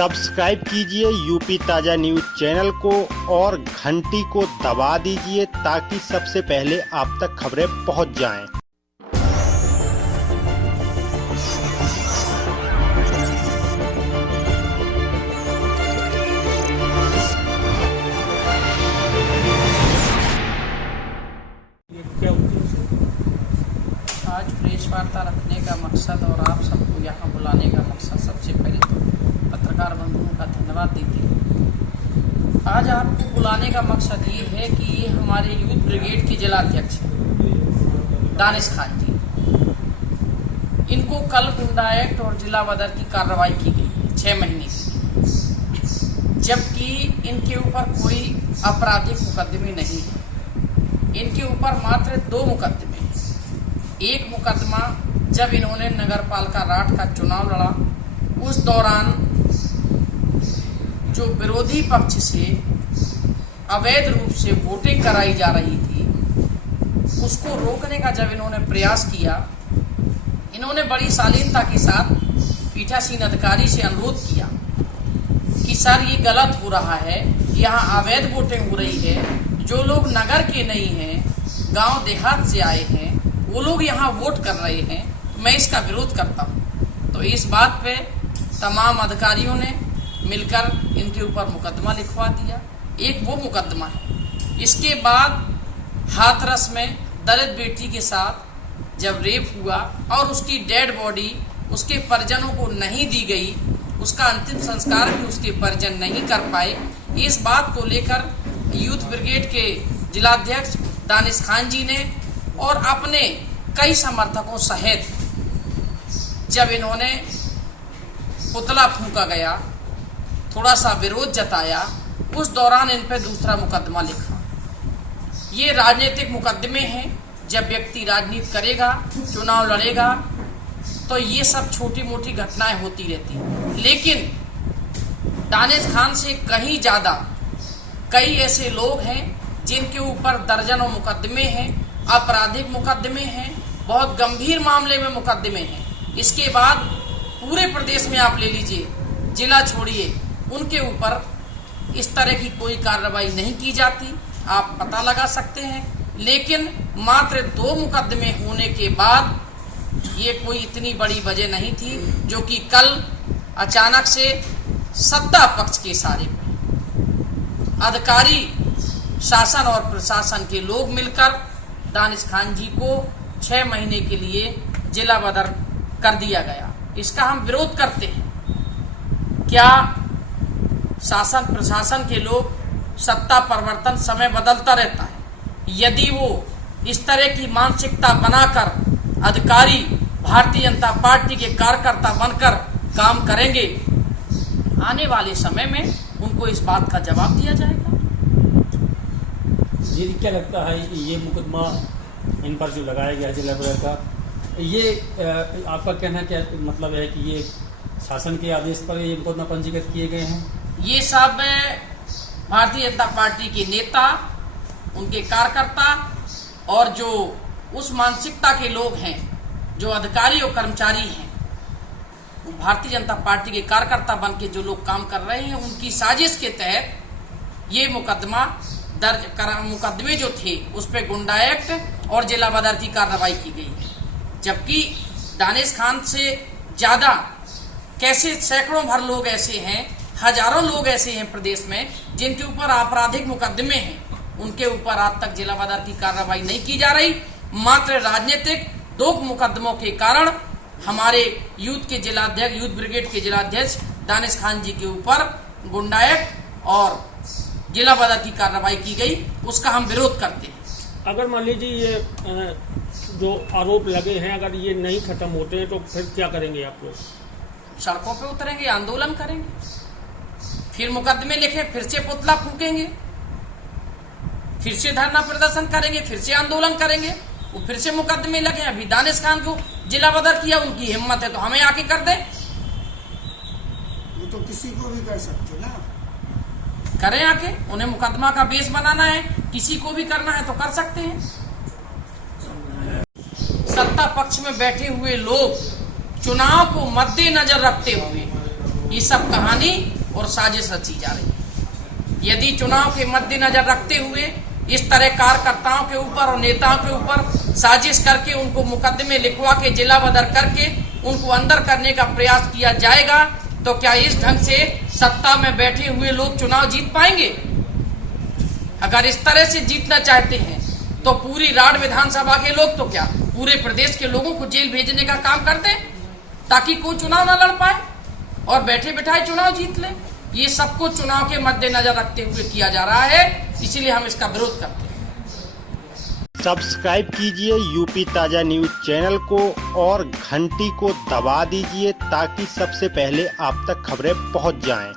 Subscribe कीजिए UP ताजा news channel को और घंटी को दबा दीजिए ताकि सबसे पहले आप तक खबरें पहुंच जाएं। आज प्रेस वार्ता रखने का मकसद और आप सबको यहाँ बुलाने का मकसद, सबसे पहले तो पत्रकार बंधुओं का धन्यवाद देते हैं। आज आपको बुलाने का मकसद ये है कि ये हमारे यूथ ब्रिगेड के जिलाध्यक्ष दानिश खान जी, इनको कल गुंडा एक्ट और जिला बदर की कार्रवाई की गई है 6 महीने की, जबकि इनके ऊपर कोई आपराधिक मुकदमे नहीं है। इनके ऊपर मात्र 2 मुकदमे। एक मुकदमा जब इन्होंने नगर पालिका राठ का चुनाव लड़ा, उस दौरान जो विरोधी पक्ष से अवैध रूप से वोटिंग कराई जा रही थी, उसको रोकने का जब इन्होंने प्रयास किया, इन्होंने बड़ी शालीनता के साथ पीठासीन अधिकारी से अनुरोध किया कि सर ये गलत हो रहा है, यहाँ अवैध वोटिंग हो रही है, जो लोग नगर के नहीं हैं, गांव देहात से आए हैं, वो लोग यहाँ वोट कर रहे हैं, मैं इसका विरोध करता हूँ। तो इस बात पे तमाम अधिकारियों ने मिलकर इनके ऊपर मुकदमा लिखवा दिया। एक वो मुकदमा है। इसके बाद हाथरस में दलित बेटी के साथ जब रेप हुआ और उसकी डेड बॉडी उसके परिजनों को नहीं दी गई, उसका अंतिम संस्कार भी उसके परिजन नहीं कर पाए, इस बात को लेकर यूथ ब्रिगेड के जिलाध्यक्ष दानिश खान जी ने और अपने कई समर्थकों सहित जब इन्होंने पुतला फूंका गया, थोड़ा सा विरोध जताया, उस दौरान इन पर दूसरा मुकदमा लिखा। ये राजनीतिक मुकदमे हैं। जब व्यक्ति राजनीति करेगा, चुनाव लड़ेगा, तो ये सब छोटी मोटी घटनाएं होती रहती हैं। लेकिन दानिश खान से कहीं ज़्यादा कई ऐसे लोग हैं जिनके ऊपर दर्जनों मुकदमे हैं, आपराधिक मुकदमे हैं, बहुत गंभीर मामले में मुकदमे हैं। इसके बाद पूरे प्रदेश में आप ले लीजिए, जिला छोड़िए, उनके ऊपर इस तरह की कोई कार्रवाई नहीं की जाती, आप पता लगा सकते हैं। लेकिन मात्र 2 मुकदमे होने के बाद ये कोई इतनी बड़ी वजह नहीं थी, जो कि कल अचानक से सत्ता पक्ष के सारे अधिकारी, शासन और प्रशासन के लोग मिलकर दानिश खान जी को 6 महीने के लिए जिला बदर कर दिया गया। इसका हम विरोध करते हैं। क्या शासन प्रशासन के लोग, सत्ता परिवर्तन समय बदलता रहता है, यदि वो इस तरह की मानसिकता बनाकर अधिकारी भारतीय जनता पार्टी के कार्यकर्ता बनकर काम करेंगे, आने वाले समय में उनको इस बात का जवाब दिया जाएगा। जी, क्या लगता है ये मुकदमा इन पर जो लगाया गया है जिला बदर का, ये आपका कहना क्या मतलब है कि ये शासन के आदेश पर ये मुकदमा पंजीकृत किए गए हैं? ये सब भारतीय जनता पार्टी के नेता, उनके कार्यकर्ता और जो उस मानसिकता के लोग हैं, जो अधिकारी और कर्मचारी हैं, भारतीय जनता पार्टी के कार्यकर्ता बन के जो लोग काम कर रहे हैं, उनकी साजिश के तहत ये मुकदमा दर्ज मुकदमे जो थे उस पर गुंडा एक्ट और जिला बदर की कार्रवाई की गई है। जबकि दानिश खान से ज़्यादा कैसे सैकड़ों भर लोग ऐसे हैं, हजारों लोग ऐसे हैं प्रदेश में जिनके ऊपर आपराधिक मुकदमे हैं, उनके ऊपर आज तक जिला बदर की कार्रवाई नहीं की जा रही। मात्र राजनीतिक 2 मुकदमों के कारण हमारे यूथ ब्रिगेड के जिलाध्यक्ष दानिश खान जी के ऊपर गुंडा एक्ट और जिला बदर की कार्रवाई की गई, उसका हम विरोध करते हैं। अगर मान लीजिए ये जो आरोप लगे हैं, अगर ये नहीं खत्म होते हैं तो फिर क्या करेंगे आप लोग? सड़कों पे उतरेंगे, आंदोलन करेंगे, फिर मुकदमे लिखे, फिर से पुतला फूकेंगे, फिर से धरना प्रदर्शन करेंगे, फिर से आंदोलन करेंगे, वो फिर से मुकदमे लगे। अभी दानिश खान को जिला बदर किया, उनकी हिम्मत है तो हमें आके कर दे। ये तो किसी को भी कर सकते ना, करें आके, उन्हें मुकदमा का बेस बनाना है, किसी को भी करना है तो कर सकते हैं। सत्ता पक्ष में बैठे हुए लोग चुनाव को मद्देनजर रखते हुए ये सब कहानी और साजिश रची जा रही है। यदि चुनाव के मद्देनजर रखते हुए इस तरह कार्यकर्ताओं के ऊपर और नेताओं के ऊपर साजिश करके उनको मुकदमे लिखवा के जिला बदर करके उनको अंदर करने का प्रयास किया जाएगा तो क्या इस ढंग से सत्ता में बैठे हुए लोग चुनाव जीत पाएंगे? अगर इस तरह से जीतना चाहते हैं तो पूरी राड विधानसभा के लोग तो क्या पूरे प्रदेश के लोगों को जेल भेजने का काम कर दें ताकि कोई चुनाव ना लड़ पाए और बैठे बैठाए चुनाव जीत ले। ये सबको चुनाव के मद्देनजर रखते हुए किया जा रहा है, इसीलिए हम इसका विरोध करते हैं। सब्सक्राइब कीजिए यूपी ताजा न्यूज चैनल को और घंटी को दबा दीजिए ताकि सबसे पहले आप तक खबरें पहुंच जाएं।